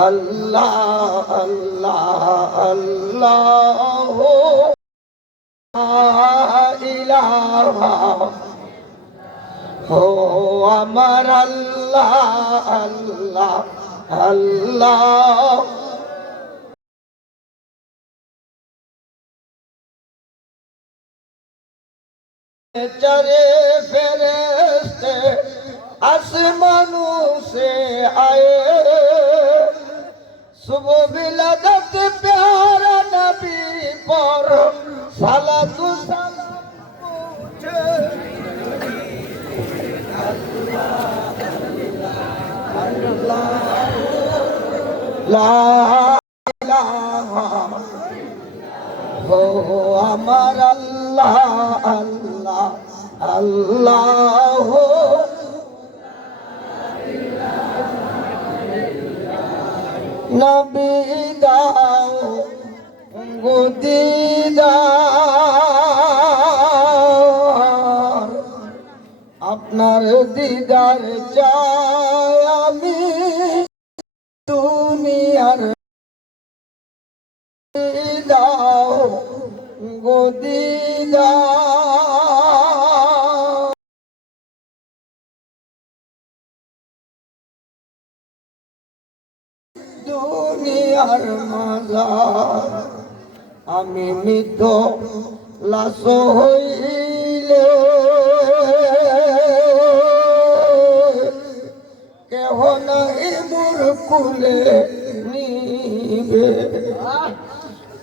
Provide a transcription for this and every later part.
আল্লাহ আল্লাহ আল্লাহ হো আমার আল্লাহ আল্লাহ আল্লাহ। চরে ফেরেস্তে आसमानों से आए सुबह बिलदत प्यारा नबी पर साला तू साला पूछे দাও গদি দাও দুনিয়ার মাজার আমি মৃত লাশ হইলে কেহ নাই মোর কুলে নিবে।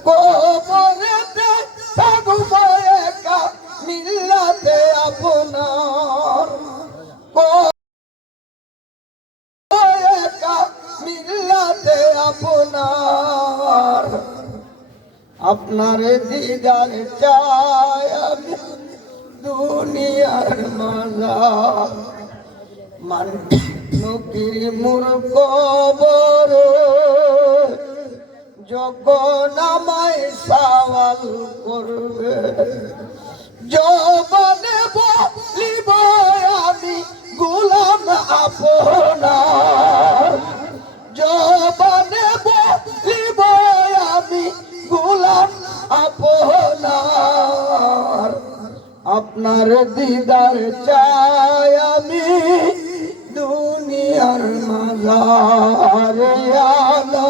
কবরেতে থাকব একা মিল্লাতে আপনার। একা মিল্লাতে আপনার। আপনার দিদার চাই আমি দুনিয়ার মাজা মানুকির মোর কবর। যখন আমায় সওয়াল করবে। জবানে বলিব, আমি গোলাম আপনার। জবানে বলিব, আমি গোলাম আপনার। আপনার দিদার চাই আমি দুনিয়ার মাজারে আলো।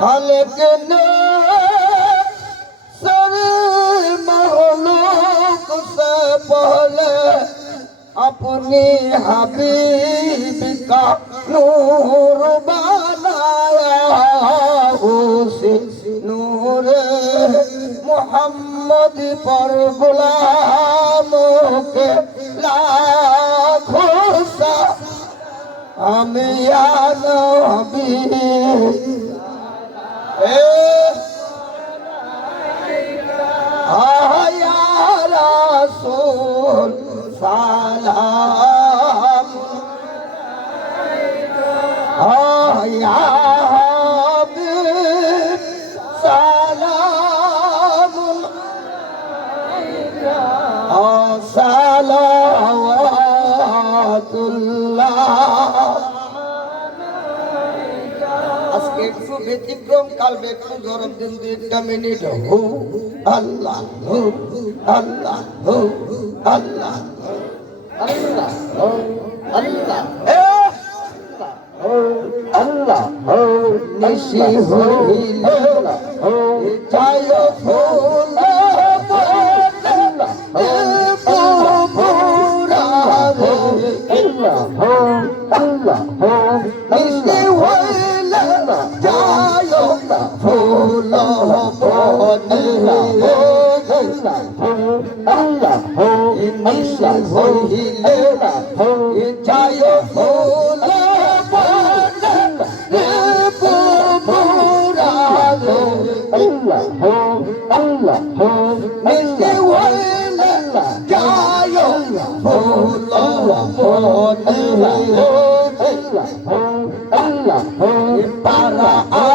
খালেক ने सारे महलूक से पहले अपनी हबीब का नूर बनाया उस नूर मोहम्मद पर गुलामों के लाखों सा हम या नबी আয়া রাসূল সালাম একটু গরম দিন একটা মিনিট হো আল্লাহ হো আল্লাহ হো আল্লাহ আল্লাহ হু আল্লাহ আল্লাহ হো নিশি হো চায় ফুল para a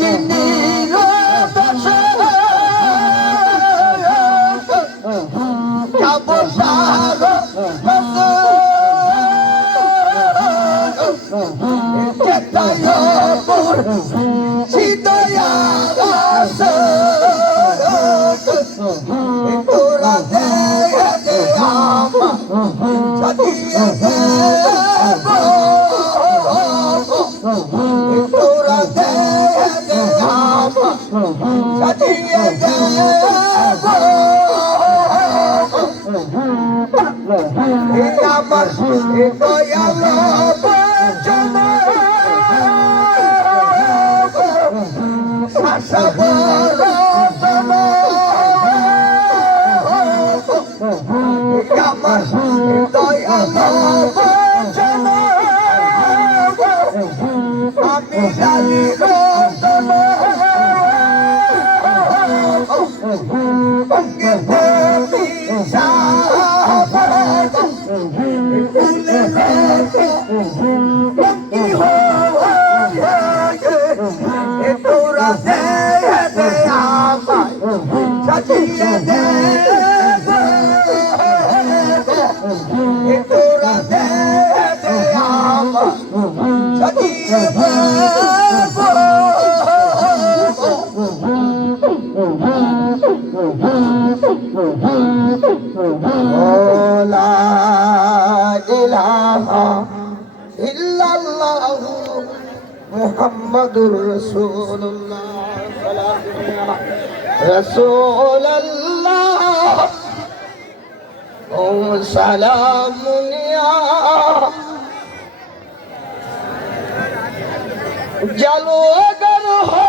رسول الله قم سلام يا جلو اگر ہو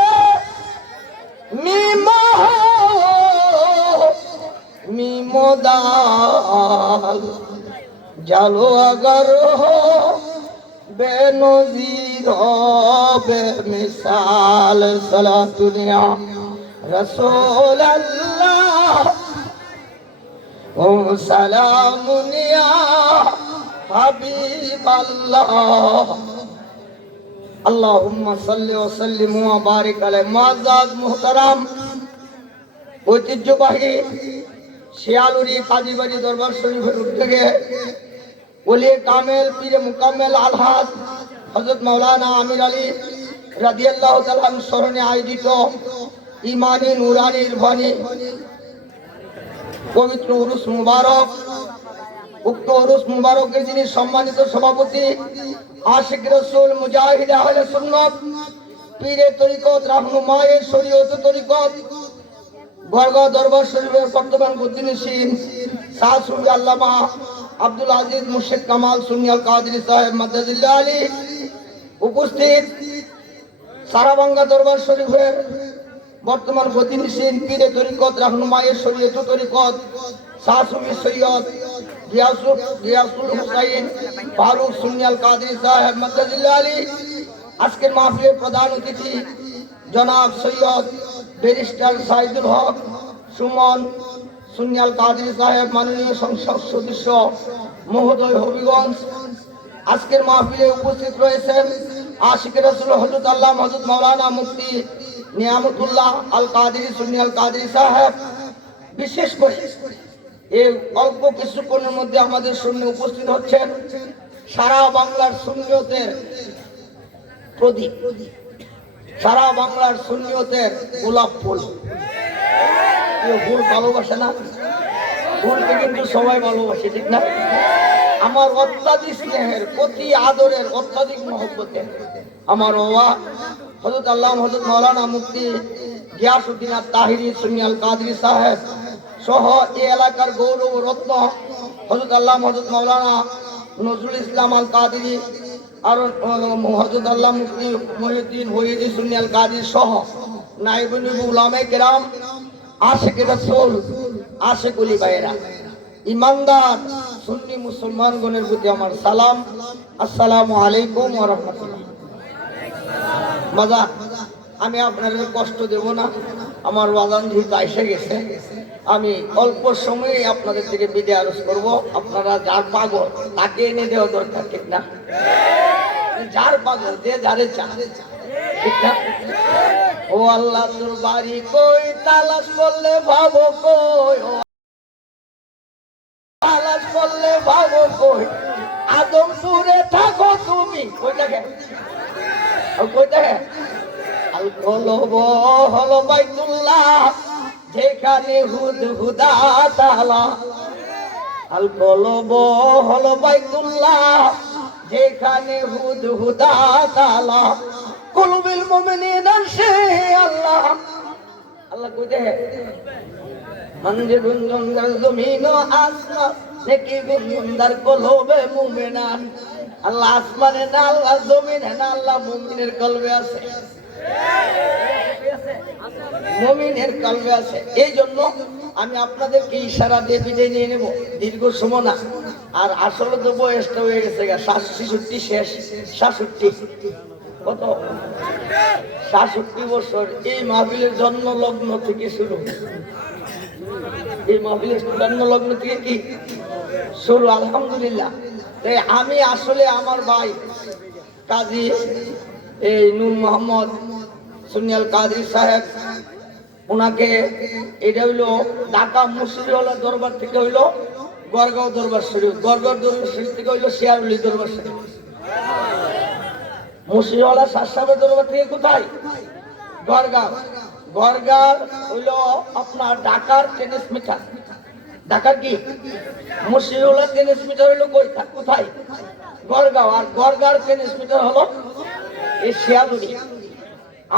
میمو ہو میمو دال جلو اگر ہو بے نظیر ہو بے مثال سلا دنیا ও সালামুনিয়া হাবিব আল্লাহ আল্লাহুম্মা সাল্লি ওয়া সাল্লিম ওয়া বারিক আলাইহি। মুআজ্জাজ মুহতারাম, ঐতিহ্যবাহী শিয়ালুরি কাজীবাড়ি দরবার শরীফের উদ্যোগে ওলি কামেল, পীরে মুকাম্মেল আলহাজ হযরত মাওলানা আমির আলী রাদিয়াল্লাহু তাআলা স্মরণে আয়োজিত ইমানি নুরানি ইরফানি পবিত্র উরুস মুবারক, উক্ত উরুস মুবারকের যিনি সম্মানিত সভাপতি আশিক রসুল মুজাহিদ আহলে সুন্নত, পীরে তরিকত রাহনুমায়ের শরীয়ত তরিকত বরগাঁও দরবার শরীফের বর্তমান বুদ্দিনসীন শাহ সুরি আল্লামা আব্দুল আজিজ মুর্শিদ কামাল সুনিয়াল কাদরি সাহেব মাদ্দাজিল্লাহ আলী উপস্থিত সারাবাঙ্গা দরবার শরীফের বর্তমান গতিশীল পীরে তরিকত রাহনুমায়ের শরীয়ত তরিকত। শাহসুমি সৈয়দ গিয়াসুল গিয়াসুল হুসাইন, ফারুক সুনিয়াল কাদরি সাহেব মাদ্দাজিল্লাহ আলী। আজকের মাহফিলের প্রধান অতিথি জনাব সৈয়দ ব্যারিস্টার সাইদুল হক, সুমন সুনিয়াল কাদরি সাহেব, মাননীয় সংসদ সদস্য মহোদয় হবিগঞ্জ। আজকের মাহফিলে উপস্থিত রয়েছেন আশিক রসুল হজরত আল্লাহ হজরত মৌলানা মুফতি নিয়ামতুল্লাহ আল কাদির সুন্নি আল কাদির সাহেব, বিশেষ করে এই অল্প কিছুক্ষণের মধ্যে আমাদের সামনে উপস্থিত হচ্ছেন সারা বাংলার সুন্নিয়তের প্রদীপ, সারা বাংলার সুন্নিয়তের গোলাপ ফুল। কেউ ফুল ভালোবাসে না? ফুলকে কিন্তু সবাই ভালোবাসে, ঠিক না? আমার অত্যাধিক স্নেহের, অতি আদরের, অত্যাধিক মহব্বতের, আমার বাবা হজরত আল্লাহ হজরত মৌলানা মুফতি গিয়াসুদ্দিন তাহিরি সুনিয়াল কাদরি সাহেব সহ এই এলাকার গৌরব রত্ন হজরত আল্লাহ হজরত মৌলানা নজরুল ইসলাম আল কাদরি আর হজরত আল্লাহ মুফতি মহিউদ্দিন ওহিদি সুনিয়াল কাদরি সহ নাইবুল উলামে কেরাম, আশেক রসুল, আশেক উলি বাইরা ইমানদার সুন্নি মুসলমানগণের প্রতি আমার সালাম। আসসালামু আলাইকুম ওয়া রাহমাতুল্লাহ। বাজার আমি আপনাদের কষ্ট দেব না। আমার বাজান যেহেতু এসে গেছে। আমি অল্প সময়ে আপনাদের থেকে বিদায় আরজ করব। আপনারা যার পাগল, তাকে এনে দেওয়া দরকার, ঠিক না? যার পাগল, যে যারে চা ও আল্লাহ, তোর বাড়ি কই? তালাশ করলে ভাবো কই? ও তালাশ করলে ভাবো কই? আদমপুরে থাকো তুমি। কই দেখে কই দেখে আল কলব হলো বাইতুল্লাহ, যেখানে হুদ হুদা তালা। আল কলব হলো বাইতুল্লাহ, যেখানে হুদ হুদা তালা। কুলবিল মুমিনিন সে আল্লাহ। আল্লাহ কই দেখে মঞ্জে গুঞ্জনদার জমিন আসমান নেকি গুঞ্জনদার কলবে মুমিনান। আল্লাহ আসমানে না, আল্লাহ জমিনে না, আল্লাহ মুমিনের কলবে আছে। মমিনের কলবে আছে। এই জন্য আমি আপনাদেরকে ইশারা দিয়ে বিদায় নিয়ে নেব। দীর্ঘ সময় না। আর আসলে তো বয়সটা হয়ে গেছে ছেষট্টি শেষ। সাতষট্টি। কত? সাতষট্টি বছর। এই মাহবিলের জন্ম লগ্ন থেকে শুরু। এই মাহবিলের জন্ম লগ্ন থেকে কি? শুরু, আলহামদুলিল্লাহ। তাই আমি আসলে আমার ভাই কাজী, এই নূর মোহাম্মদ সুনিয়াল কাদরি সাহেব। ওনাকে এটা হইল ঢাকা মুর্শিদওয়ালা দরবার থেকে হইল গড়গাঁও দরবার শরীফ। গড়গাঁও দরবার শরীফ থেকে হইল শিয়ারুলি দরবার শরীফ। মুর্শিদওয়ালা সাসাবের দরবার থেকে কোথায়? গড়গাঁও। গড়গাঁও হইল আপনার ঢাকার টেনিস মিটার। ঢাকার কি? মুর্শিদওয়ালা টেনিস মিটার হইল কই? কোথায়? গড়গাঁও। আর গড়গাঁর টেনিস মিটার হলো এই শিয়ারুলি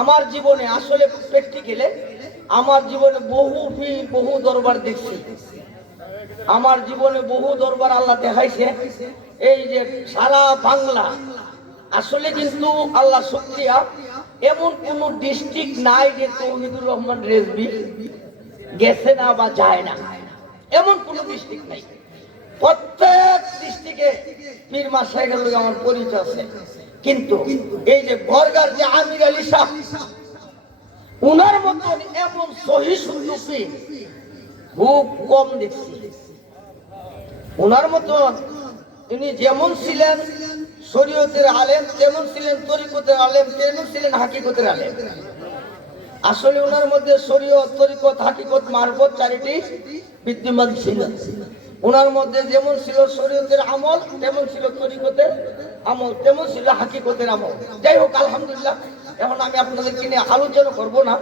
আমার জীবনে আসলে প্র্যাকটিক্যালে আমার জীবনে বহু পীর বহু দরবার দেখছি। আমার জীবনে বহু দরবার আল্লাহ দেখাইছে, এই যে সারা বাংলা। আসলে কিন্তু আল্লাহ শুক্রিয়া এমন কোন ডিস্ট্রিক্ট নাই যে তৌহিদুর রহমান রেজবি গেছে না বা যায় না। এমন কোন ডিস্ট্রিক্ট নাই। প্রত্যেক ডিস্ট্রিক্টে পীর মাসাইকের লোক আমার পরিচয় আছে। কিন্তু এই যে বর্গার যে আমির আলী শাহ উনার মতন এমন সহি খুব কম দেখছি। ওনার মতন তিনি যেমন ছিলেন শরীয়তের আলেম, তেমন ছিলেন তরিকতের আলেম, তেমন ছিলেন হাকিকতের আলেম। আসলে ওনার মধ্যে শরীয়ত, তরিকত, হাকিকত, মারফত চারিটি বিদ্যমান ছিল। ওনার মধ্যে যেমন ছিল শরীয়তের আমল, তেমন ছিল তরিকতের আমল, তেমন ছিল হাকিকতের আমল। যাই হোক, আলহামদুলিল্লাহ, এখন আমি আপনাদের কিনে আলোচনা করব না।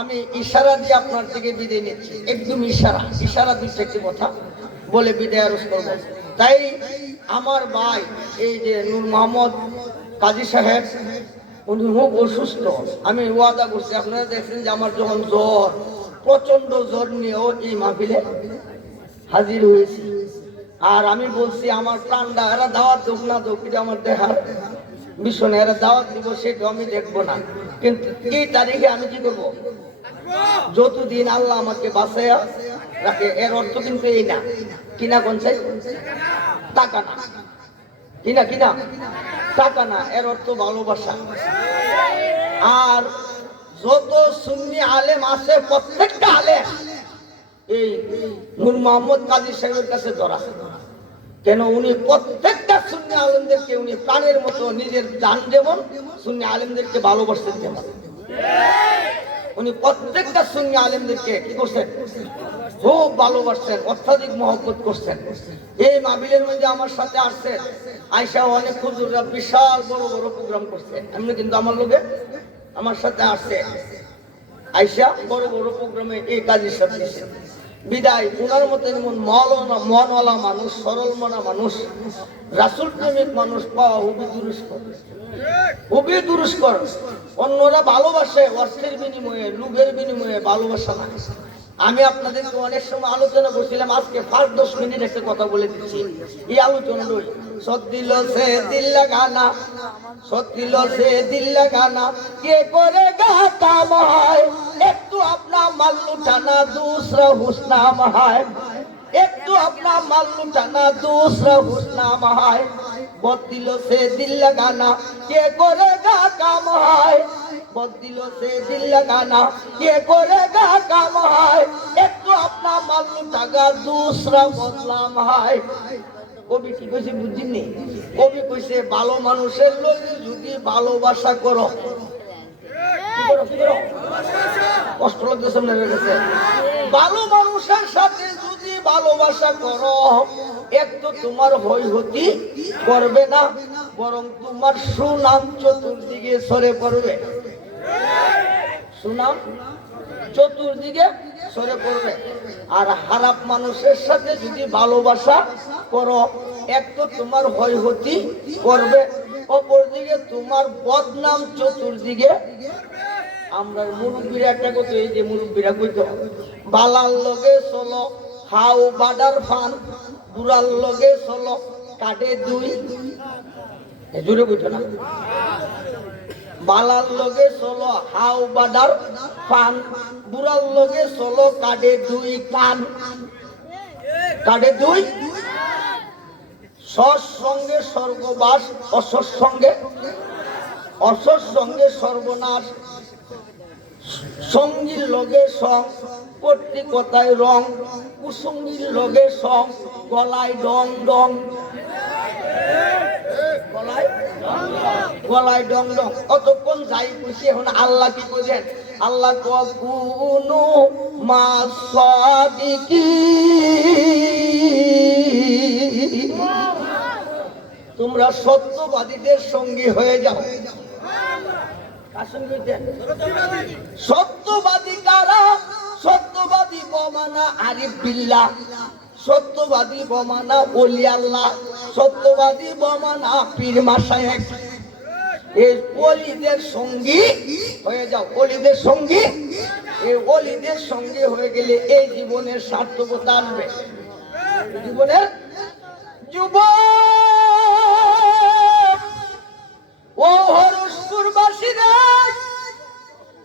আমি ইশারা দিয়ে আপনার থেকে বিদায় নিচ্ছি। একদম ইশারা ইশারা দিচ্ছে একটি কথা বলে বিদায় আরজ করব। তাই আমার ভাই, এই যে নূর মোহাম্মদ কাজী সাহেব অসুস্থ আমি ওয়াদা করছি, আপনারা দেখছেন যে আমার যখন জ্বর প্রচণ্ড জ্বর নিয়েও এই মাহফিলে হাজির হয়েছি। আর আমি বলছি, আমার প্রাণটা এরা দাওয়াত দেব না দেব এটা আমার দেখার ভীষণ, এরা দাওয়াত দিব, সেটা আমি দেখব না। কিন্তু এই তারিখে আমি কি করব? যতদিন আল্লাহ আমাকে বাঁচাইয়া রাখে, এর অর্থ কিন্তু এই না। কিনা কোন চাই? টাকা না। কিনা কিনা? টাকা না, এর অর্থ ভালোবাসা। আর যত সুন্নি আলেম আছে, প্রত্যেকটা আলেম এই নূর মোহাম্মদ কাজী সাহেবের কাছে ধরা। কেন উনি প্রত্যেকটা সুন্নি আলেমদেরকে উনি প্রাণের মতো নিজের জান যেমন সুন্নি আলেমদেরকে ভালোবাসতেন যেমন উনি প্রত্যেকটা সুন্নি আলেমদেরকে কি করছেন? খুব ভালোবাসছেন, অত্যাধিক মহব্বত করছেন। এই মাবিলের মধ্যে আমার সাথে আসছেন। আয়সা অনেক হুজুররা বিশাল বড় বড় প্রোগ্রাম করছে। এমনি কিন্তু আমার লোকে আমার সাথে আসছে। আইসা বড় বড় প্রোগ্রামে এই কাজের সাথে। বিদায় ওনার মতো যেমন মলনা মনওয়ালা মানুষ, সরল মনা মানুষ, রাসুল প্রেমিক মানুষ পাওয়া হুবি দুরুস্কর হুবি দুরুস্কর। অন্যরা ভালোবাসে অর্থের বিনিময়ে লুভের বিনিময়ে ভালোবাসা না আমি আপনাদেরকে অনেক সময় আলোচনা করছিলাম, আজকে ফার্স্ট দশ মিনিট একটা কথা বলে দিচ্ছি। এই আলোচনা নই সে দিল্লা সে দিল্লা কে করে একটু টানা দুসরা একটু টানা সে দিল্লা গানা কে করে গা কাম হয় দিল সে কে করে একটু কবি কি কইছে কবি কইছে, ভালো মানুষের লগে যদি ভালোবাসা করো। কষ্ট লাগতেছে গেছে। ভালো মানুষের সাথে যদি ভালোবাসা করো, এক তো তোমার হই হতি করবে না, বরং তোমার সুনাম চতুর্দিকে সরে পড়বে। সুনাম চতুর্দিকে সরে পড়বে। আর খারাপ মানুষের সাথে যদি ভালোবাসা করো, এক তো তোমার হইহতি করবে, অপরদিকে তোমার বদনাম চতুর্দিকে আমরা মুরব্বীরা একটা কথা এই যে মুরব্বীরা কইত, বালার লগে চলো হাউ বাডার ফান, বুড়ার লগে চলো, কাটে দুই। জোরে কইতো না? বালার লগে চলো হাউ বাদার পান বুড়ার লগে চলো কাটে দুই কান। কাটে দুই? সৎসঙ্গে স্বর্গবাস অসৎসঙ্গে অসৎসঙ্গে সর্বনাশ। সঙ্গীর লগে সং কর্তৃকতায় রং। কুসঙ্গীর লগে সং, গলায় ডং ডং। গলায়? গলায় ডং ডং। অতক্ষণ যাই খুশি এখন আল্লাহ কি করছেন আল্লাহ কুনু মা তোমরা সত্যবাদীদের সঙ্গী হয়ে যাও? সত্যবাদী কারা? সত্যবাদী বমানা আরিফ বিল্লাহ। সত্যবাদী বমানা ওলি আল্লাহ, সত্যবাদী বমানা পীর মাসায়েক এই অলিদের সঙ্গী হয়ে যাও অলিদের সঙ্গী। এই অলিদের সঙ্গে হয়ে গেলে এই জীবনের সার্থকতা আসবে। জীবনের যুব ও হরসপুরবাসী রে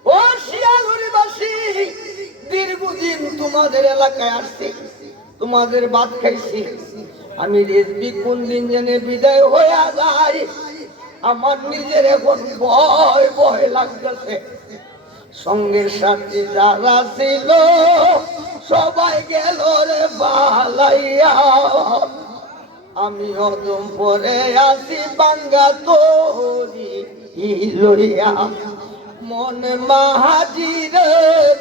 ও শিয়ালুরিবাসী, দীর্ঘদিন তোমাদের এলাকায় আসছি। তোমাদের ভাত খাইছি। আমি রেসবি কোন দিন জেনে বিদায় হয়ে যায় আমার নিজের এখন ভয় ভয় লাগতেছে। সঙ্গের সাথে যারা ছিল, সবাই গেল রে বালাইয়া। আমি অদম পরে আসি বাঙ্গা তোরি লইয়া মন মাহাজির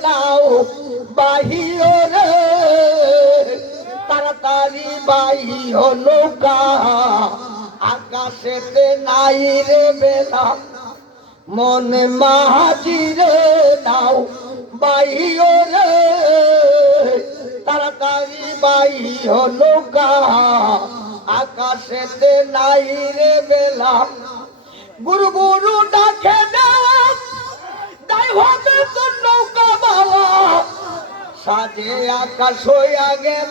নাও বাহির তাড়াতাড়ি বাহির নৌকা আকাশেতে নাই রে বেলা। মন মাহাজির নাও বাহির তাড়াতাড়ি বাহির নৌকা আকাশেতে নাই রে বেলা। গুরু গুরু ডাকে তাই নৌকা বাবা। সাজে আকাশ হইয়া গেল।